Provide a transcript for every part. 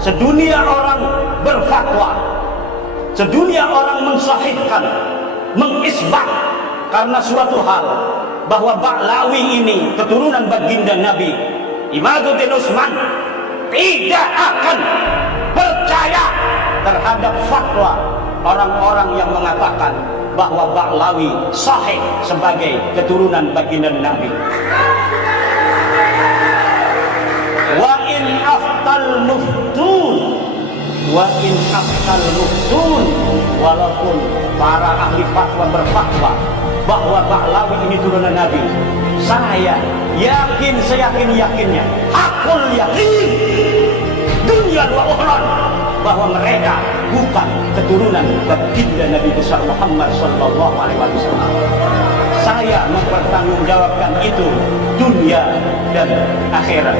sedunia orang berfatwa, sedunia orang mensahihkan, mengisbat karena suatu hal bahwa Ba'lawi ini keturunan baginda Nabi Imaduddin Utsman tidak akan percaya terhadap fatwa orang-orang yang mengatakan bahwa Ba'lawi sahih sebagai keturunan baginda Nabi. Wa in aftal muftun, wa in aftal muftun, walaupun para ahli fatwa berfatwa bahwa Ba'lawi ini turunan Nabi, saya yakin, seyakin-yakinnya, hakul yakin, dunia wa ukhran, bahwa mereka bukan keturunan baginda Nabi besar Muhammad sallallahu alaihi wasallam. Saya mempertanggungjawabkan itu dunia dan akhirat.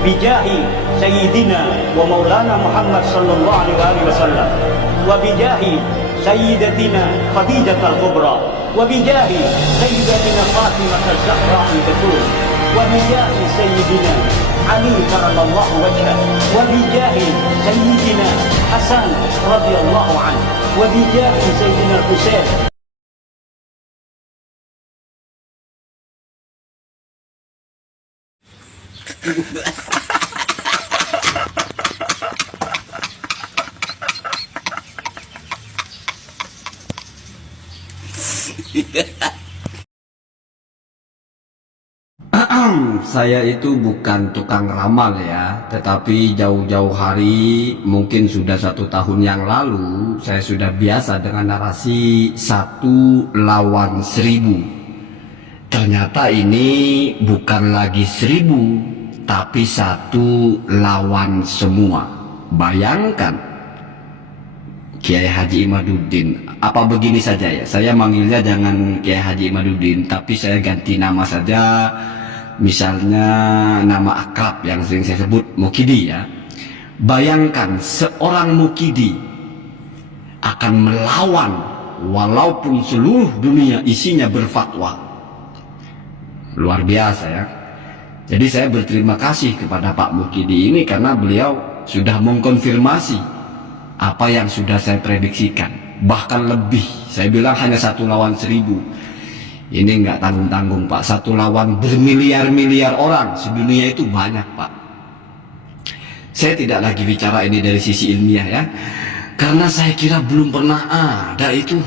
Bijahi Sayyidina wa Maulana Muhammad sallallahu alaihi wasallam, wa bijahi Sayyidatina Khadijah al-Kubra, wa bijahi Sayyidatina Fatimah az-Zahra al-Batul, wa bijahi Sayyidina Ali karramallahu wajhah, wa bijahi Sayyidina Hasan radhiyallahu anhu, wa bijahi Sayyidina Husain. Saya itu bukan tukang ramal ya, tetapi jauh-jauh hari, mungkin sudah 1 tahun yang lalu, saya sudah biasa dengan narasi 1 lawan 1000. Ternyata ini bukan lagi 1000, tapi 1 lawan semua. Bayangkan, Kiai Haji Imaduddin, apa begini saja ya, saya manggilnya jangan Kiai Haji Imaduddin, tapi saya ganti nama saja. Misalnya nama akrab yang sering saya sebut Mukidi ya. Bayangkan seorang Mukidi akan melawan walaupun seluruh dunia isinya berfatwa. Luar biasa ya. Jadi saya berterima kasih kepada Pak Mukidi ini karena beliau sudah mengkonfirmasi apa yang sudah saya prediksikan. Bahkan lebih, saya bilang hanya 1 lawan 1000. Ini nggak tanggung-tanggung Pak, 1 lawan bermiliar-miliar orang sedunia itu banyak Pak. Saya tidak lagi bicara ini dari sisi ilmiah ya, karena saya kira belum pernah ada itu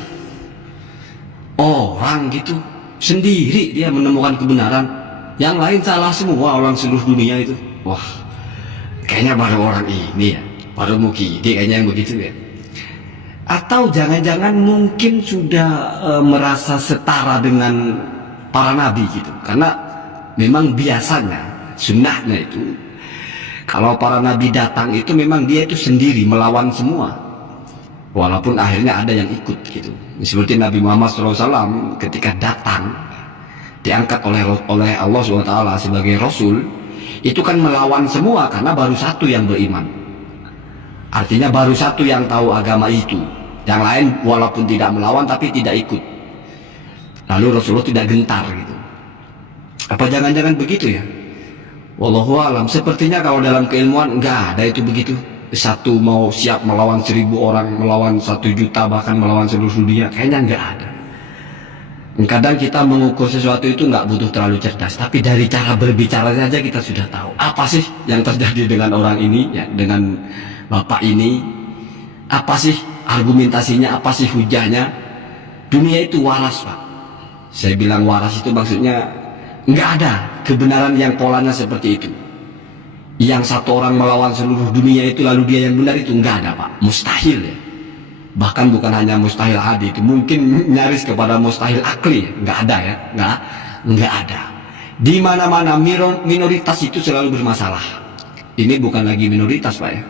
orang gitu sendiri dia menemukan kebenaran, yang lain salah semua orang seluruh dunia itu. Wah, kayaknya baru orang ini ya, baru Mukidi kayaknya yang begitu ya. Atau jangan-jangan mungkin sudah merasa setara dengan para nabi gitu, karena memang biasanya sunnahnya itu kalau para nabi datang itu memang dia itu sendiri melawan semua, walaupun akhirnya ada yang ikut gitu. Seperti Nabi Muhammad SAW ketika datang diangkat oleh Allah SWT sebagai Rasul, itu kan melawan semua karena baru 1 yang beriman. Artinya baru 1 yang tahu agama itu, yang lain walaupun tidak melawan tapi tidak ikut. Lalu Rasulullah tidak gentar gitu. Apa jangan-jangan begitu ya? Wallahu alam. Sepertinya kalau dalam keilmuan enggak ada itu begitu. 1 mau siap melawan 1000 orang, melawan 1 juta, bahkan melawan seluruh dunia. Kayaknya enggak ada. Kadang kita mengukur sesuatu itu nggak butuh terlalu cerdas, tapi dari cara berbicara saja kita sudah tahu apa sih yang terjadi dengan orang ini ya, dengan bapak ini. Apa sih argumentasinya, apa sih hujahnya? Dunia itu waras Pak. Saya bilang waras itu maksudnya nggak ada kebenaran yang polanya seperti itu, yang 1 orang melawan seluruh dunia itu lalu dia yang benar, itu nggak ada Pak. Mustahil ya. Bahkan bukan hanya mustahil adi, itu mungkin nyaris kepada mustahil akli. Nggak ada ya, nggak ada. Di mana-mana minoritas itu selalu bermasalah. Ini bukan lagi minoritas Pak ya.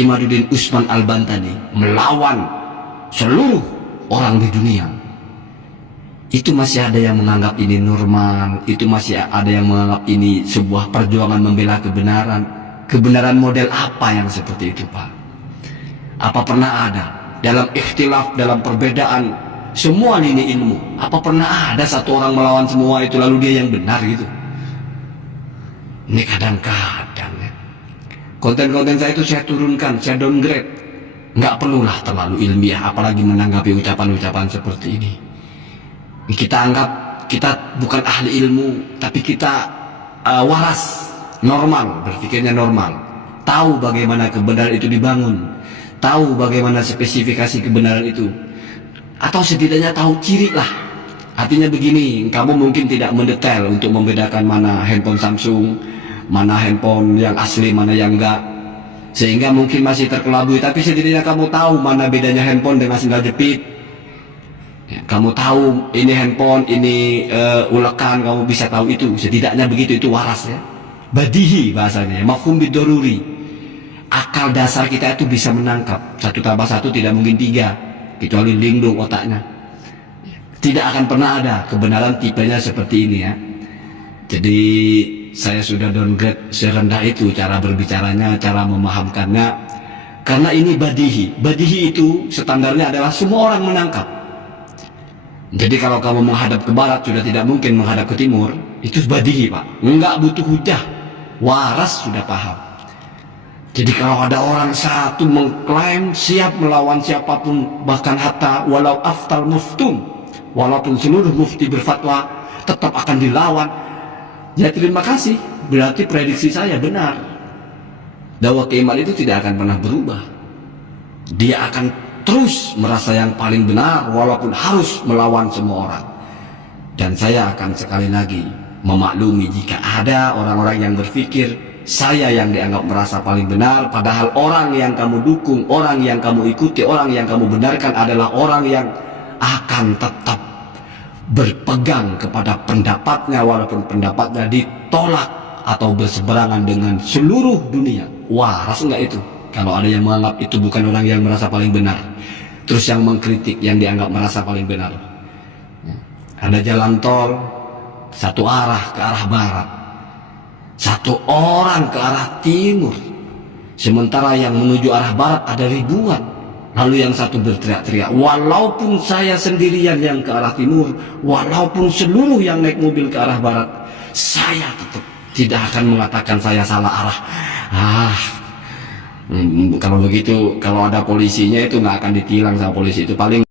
Imaduddin Utsman Al-Bantani melawan seluruh orang di dunia. Itu masih ada yang menganggap ini normal, itu masih ada yang menganggap ini sebuah perjuangan membela kebenaran. Kebenaran model apa yang seperti itu Pak? Apa pernah ada dalam ikhtilaf, dalam perbedaan semua lini ilmu, apa pernah ada 1 orang melawan semua itu lalu dia yang benar gitu? Ini kadang-kadang ya, Konten-konten saya itu saya turunkan, saya downgrade. Nggak perlulah terlalu ilmiah, apalagi menanggapi ucapan-ucapan seperti ini. Kita anggap kita bukan ahli ilmu, tapi kita waras, normal, berpikirnya normal. Tahu bagaimana kebenaran itu dibangun, tahu bagaimana spesifikasi kebenaran itu, atau setidaknya tahu ciri lah. Artinya begini, kamu mungkin tidak mendetail untuk membedakan mana handphone Samsung, mana handphone yang asli, mana yang enggak, sehingga mungkin masih terkelabui. Tapi setidaknya kamu tahu mana bedanya handphone dengan sendal jepit ya, kamu tahu ini handphone, ini ulekan, kamu bisa tahu itu. Setidaknya begitu, itu waras ya. Badihi bahasanya, mafhum bidoruri. Akal dasar kita itu bisa menangkap 1 tambah 1 tidak mungkin 3, kecuali linglung otaknya. Tidak akan pernah ada kebenaran tipenya seperti ini ya. Jadi saya sudah downgrade serendah itu cara berbicaranya, cara memahamkannya, karena ini badihi. Badihi itu standarnya adalah semua orang menangkap. Jadi kalau kamu menghadap ke barat sudah tidak mungkin menghadap ke timur. Itu badihi Pak, nggak butuh hujah, waras sudah paham. Jadi kalau ada orang satu mengklaim siap melawan siapapun, bahkan hatta walau aftal muftun, walaupun seluruh mufti berfatwa, tetap akan dilawan. Ya terima kasih, berarti prediksi saya benar. Dakwah Kemal itu tidak akan pernah berubah. Dia akan terus merasa yang paling benar walaupun harus melawan semua orang. Dan saya akan sekali lagi memaklumi jika ada orang-orang yang berpikir saya yang dianggap merasa paling benar, padahal orang yang kamu dukung, orang yang kamu ikuti, orang yang kamu benarkan adalah orang yang akan tetap berpegang kepada pendapatnya walaupun pendapatnya ditolak atau berseberangan dengan seluruh dunia. Waras enggak itu? Kalau ada yang menganggap itu bukan orang yang merasa paling benar, terus yang mengkritik yang dianggap merasa paling benar. Ada jalan tol satu arah ke arah barat, satu orang ke arah timur, sementara yang menuju arah barat ada ribuan. Lalu yang satu berteriak-teriak, walaupun saya sendirian yang ke arah timur, walaupun seluruh yang naik mobil ke arah barat, saya tetap tidak akan mengatakan saya salah arah. Kalau begitu, kalau ada polisinya itu nggak akan ditilang sama polisi itu. Paling